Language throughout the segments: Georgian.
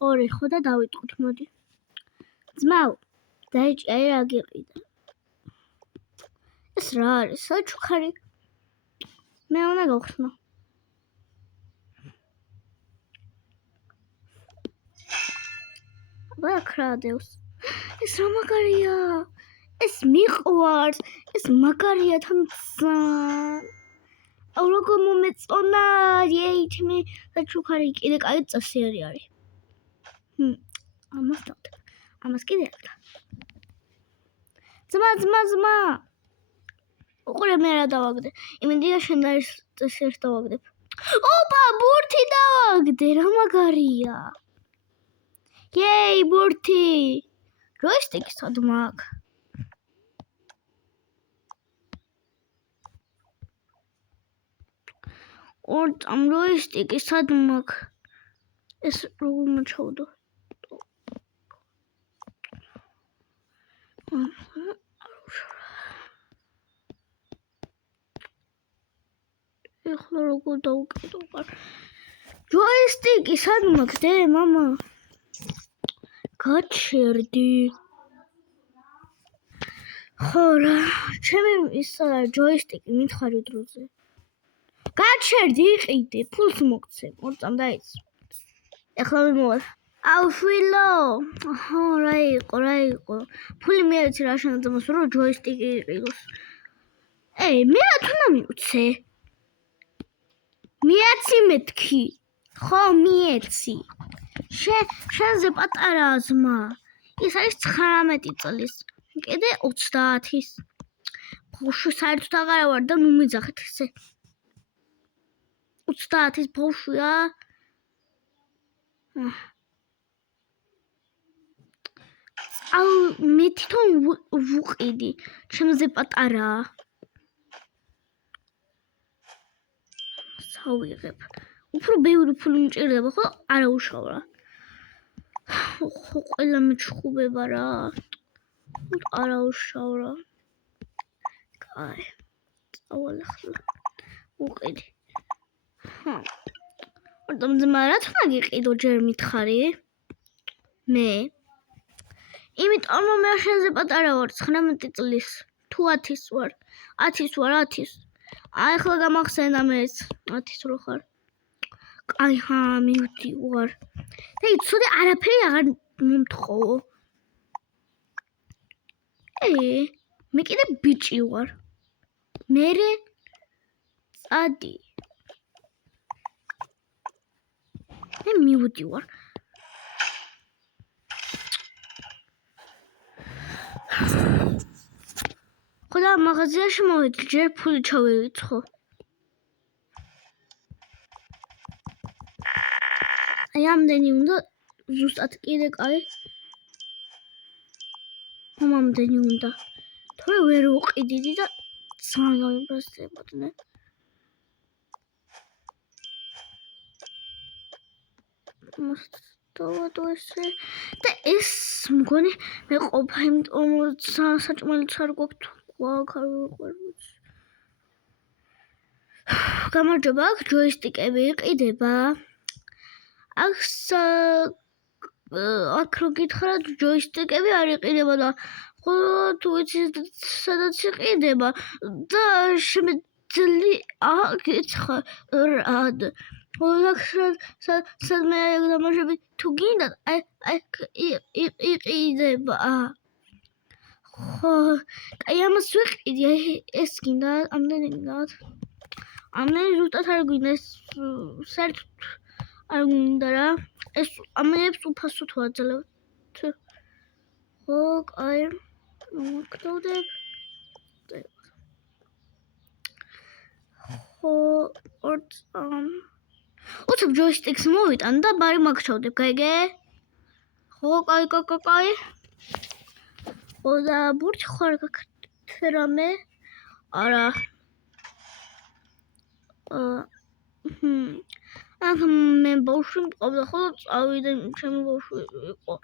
ორი ხო და დავიტყვით, მოდი. ძმაო, დაიჭირი რა გიყიდა. ეს რა არის? საჩუქარი. მე უნდა გავხსნა. ვაკრადევს. ეს რა მაგარია? ეს მიყვარს. ეს მაგარია თან. როგორ მომეწონა, იეითი მე საჩუქარი კიდე კაი წასიერი არის. ამას დავდებ. ამას კიდე ახლა. ძმა. უყურე მე რა დავაგდე. იმედია შენ და ეს დავაგდებ. ოპა, ბურთი დავაგდე, რა მაგარია. Yay, ბურთი. ჯოისტიკი სადმა აქვს? ამ ჯოისტიკი სადმა აქვს? ეს როგორ მოჩავდო? ეხლა როგორ დავუკეთო? ჯოისტიკი სადმა აქვს, მამა? გაჩერდი. ხო რა, ჩემი ისა ჯოისტიკი მითხარი დროზე. გაჩერდი, იყიდე, ფულს მოგცე, მორწამ დაიც. ეხლა მიმოვარ. აუშვილო. ხო, რა იყო. ფული მიეცი რა შენაძამას რომ ჯოისტიკი იყიდოს. მე რა თქმა მიუცე. მიაცი მეთქი. ხო, მიეცი. შენზე პატარაა ზმა. ის არის 19 წლის. კიდე 30-ის. ბავშვი საერთოდ აღარა ვარ და ნუ მიძახეთ ესე. 30-ის ბავშვია. მე თვითონ ვუყიდი. ჩემზე პატარაა. სავიღებ. უფრო ბევრი ფული მჭირდება, ხო? არა უშავ რა. ხო, ყველა მეჩხუბება რა. არა უშავ რა. კაი. წავალ ახლა. უყიდი. მორწამ ძმა რა თქმა გიყიდო ჯერ მითხარი? მე. იმიტომ რომ მე შენზე პატარა ვარ 19 წლის. თუ 10-ის ვარ. 10-ის ვარ, 10-ის. ახლა გამახსენდა მეც 10-ის რო ხარ. აი მივდი ვარ. და იცოდე არაფერი აღარ მომთხოვო. მე კიდე ბიჭი ვარ. მერე წადი. მე მივდი ვარ. ხოდა მაღაზიაში მოვედი, ჯერ ფული ჩავერიცხო. აი ამდენი უნდა ზუსტად კიდე კაი. ამდენი უნდა. თორე ვერ უყიდიდი და ძალიან გავიმპრესებოდნენ. მოსტოვადო ესე და ეს მგონი მე ყოფა იმიტომ საჭმელიც არ გვაქვს არ ვიყვარს. გამარჯობა, აქ ჯოისტიკები იყიდება. აქ რო გითხრათ ჯოისტიკები არ იყიდება და ხოლო თუ ვიცი სადაც იყიდება და შემიძლია გითხრათ სადმე დამაშები თუ გინდა იყიდება. ხო, აი ამას ვიყიდი, ეს გინდა, ამდენი გინდათ. ამდენი ზუსტად არ გვინდა, ეს საერთოდ არ გვინდა რა. ეს ამებს უფასოდ ვაძლევთ. ხო, კაი. მოგდოდებ. ხო, უცებ ჯოისტიკს მოვიტან და ბარი მაგჩავდებ, გაიგე? ხო, კაი. ხო და ბურთი ხარ გაქრთ რამე? არა. მე ბავშვი მყავდა, ხოლო წავიდა ჩემი ბავშვი იყო.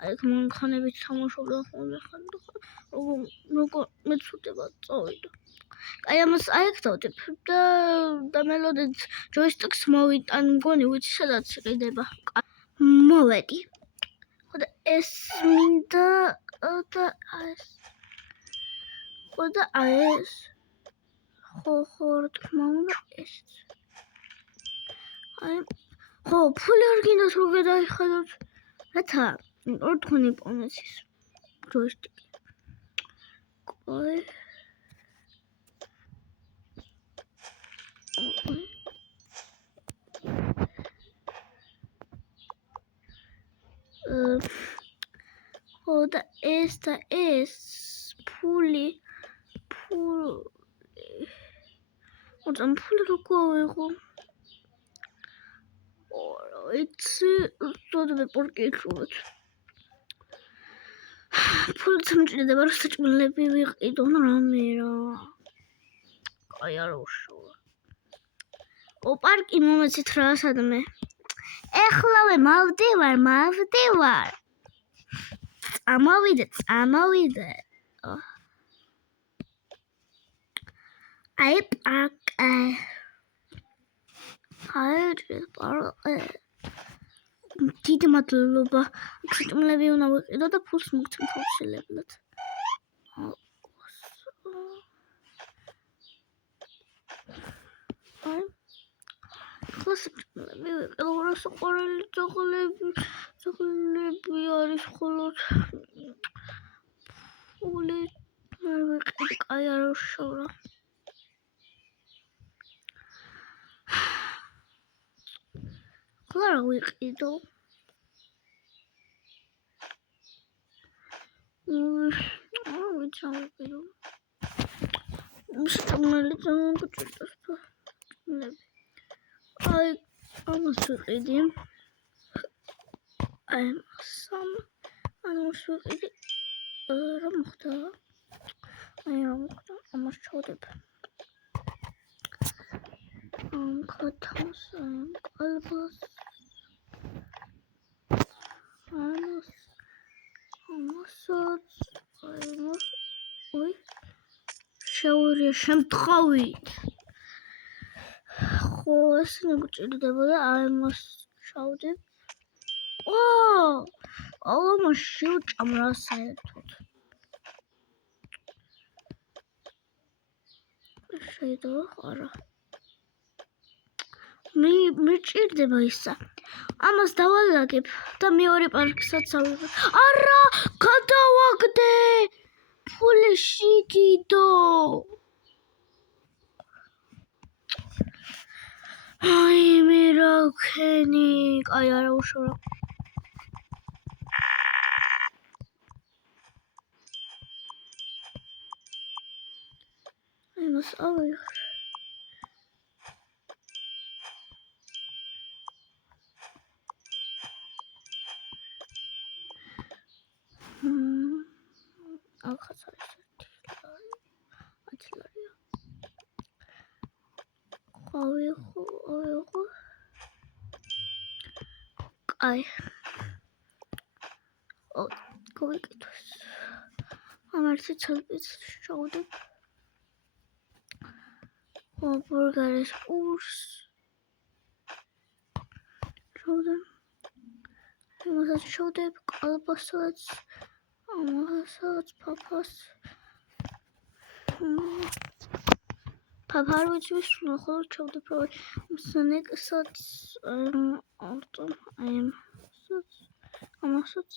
აი მანქანებით თამაშობდა ხოლმე როგორ მეცუდება წავიდა. კაი ამას აიქ დავდებ და მელოდეთ ჯოისტიკს მოვიტან მგონი ვიცი სადაც იყიდება. მოვედი. ხოდა ეს მინდა და ეს. ხოდა ეს. ხო, რა თქმა უნდა ეს. ხო, ფული არ გინდათ რომ გადაიხადოთ. რათა ორ თქვენი პონესის ჯოისტიკი. ხო და ეს ფული ოღონდ ფული რო გავიღო იცი ზოდები პორკიჩუვით ფული სამჭირდება რომ საჭმელები ვიყიდო რამე რა აი არა უშუალო პარკი მომეცით რა სადმე ეხლავე მოვდივარ წამოვიდე აი პარკი დიდი მადლობა საჭმელები უნდა ვიყიდო და ფულს მოგცემ თავშელებლად საჭმელები ვიყიდო რა საყვარელი ძაღლები არის ხოლოდ ფული არ ვიყიდე კაი არა უშავრა ხლა ვიყიდო ვიყიდო საჭმელი წამოგჭირდა აი ამას ვიყიდი აი ამას ვიყიდი რა მოხდა ამას ჩავდებ ქათავს ყალბას ამასაც შაური შემთხვევით ხო ეს მოგჭირდება და ამას ჩავდებ ამას შევჭამ რა საერთოდ შეიძლება არა მიჭირდება ისა ამას დავალაგებ და მეორე პარკსაც ავიღებ არა გადავაგდე ფული შიგიდო აი მე რა ვქენი კაი არა უშავრა ამას ავიღებ ახაც არის ათლარია ავიღო კაი გავიკეთოს ამართი ცალკეც შევდებ ბურგერის პურს შევდებ კალბასაც ამასაც ფაფას ფაფარ ვიცვის ხოლმე ჩავდებ რა სნეკსაც ამასაც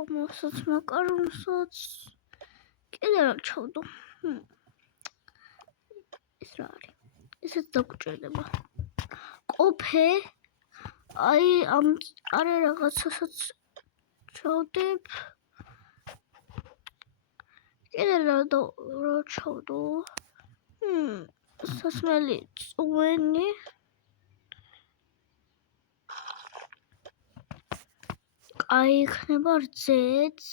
ამასაც მაკარონსაც კიდე რა ჩავდო ეს რა არის ესეც დაგჭირდება კოფე აი ამ არა რაღაცასაც ჩავდებ კიდე რა ჩავდო სასმელი წვენი აი იქნება რძეც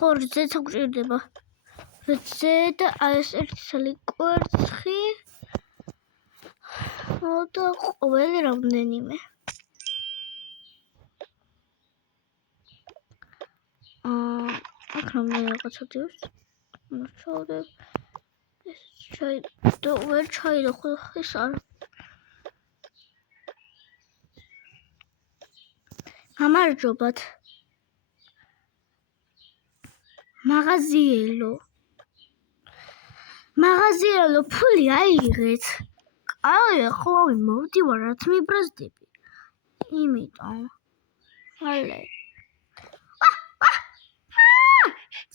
ხო რძეც აღჭირდება რძე და აი ეს ერთი ცალი კვერცხი და ყოველი რამდენიმე აქ რამდენი რაღაცა დევს ჩავდებ ეს ჩაი და ვერ ჩაიდო ხო ეს არ გამარჯობათ. მაღაზიელო, ფული აიღეთ. აი, ხო, მოვდივარ, რაც მიბრაზდები. იმიტომ. ალე.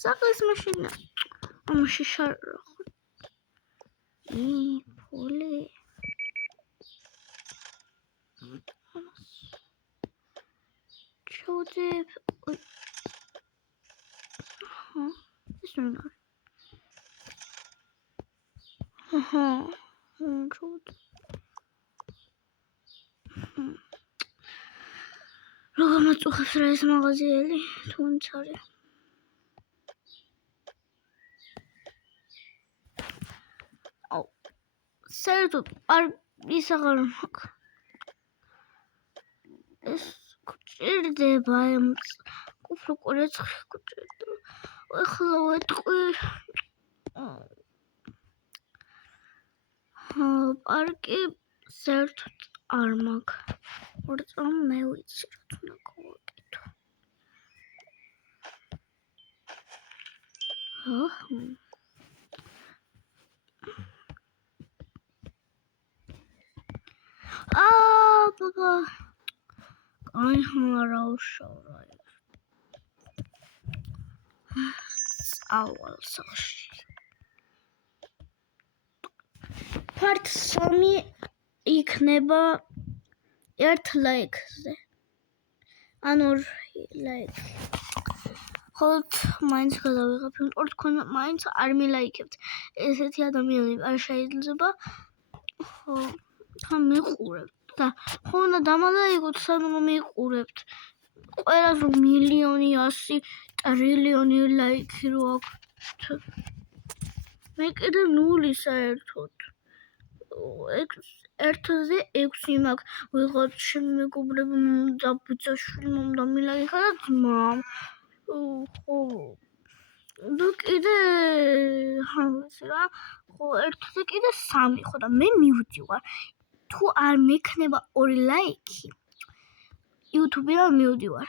საკლის მაშინა. ამაში შარო. ფული. ჩოდებ. ეს უნდა. ჩოდ. როგორ მოწუხებს რა ეს მაღაზიელი, თუნცა რა. საერთოდ ის აღარ მაქვს. ეს გჭირდება ამ კუფრუკურიც გჭირდება. ახლა ვეთყვი. პარკი საერთოდ არ მაქვს. ორწამ მე ვიცი რა თქმა გავაკეთო. ბაბა. აი რა უშავრა. ავალ სახში. Part 3 იქნება 1 ლაიქზე. ანუ ლაიქ. ხოლთ მაინც გადავიღებ, იმიტომ თქვენ მაინც არ მილაიქებთ. ესეთი ადამიანები არ შეიძლება. ხო, მიყურებთ და ხო უნდა დამალაიქოთ, სანამ მიყურებთ. ყველაზე მილიონი 100 ტრილიონი ლაიქი რო აქვთ. მე კიდე 0 საერთოდ. 1-ზე 6 მაქვს. ვიღაც ჩემი მეგობრები და ბიძაშვილმა უნდა მილაიქა და ძმამ. ხო. და კიდე რა, ხო 1-ზე კიდე 3, ხო და მე მივდივარ. თუ არ მექნება 2 ლაიქი, YouTube-დან მივდივარ.